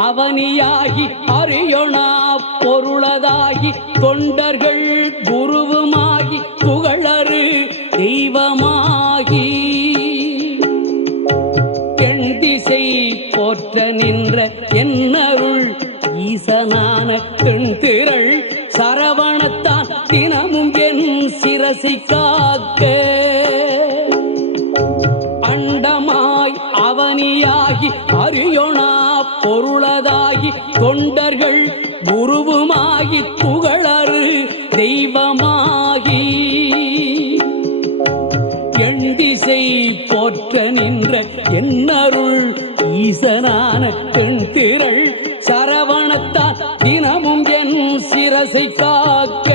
அவனியாகி அறியொணா பொருளதாகி தொண்டர்கள் குருவுமாகி புகழறு தெய்வமாகி எண் திசை போற்ற நின்ற என்னருள் ஈசனான தென்திரள் சரவணத்தான் தினமும் என் சிரசை காக்க அண்டமாய் அவனியாகி அறியொணா பொருளதாகி தொண்டர்கள் குருவுமாகி புகழறு தெய்வமாகி எண் திசை போற்ற நின்ற என்னருள் ஈசனான தென்திரள் சரவணத்தால் தினமும் என் சிரசை காக்க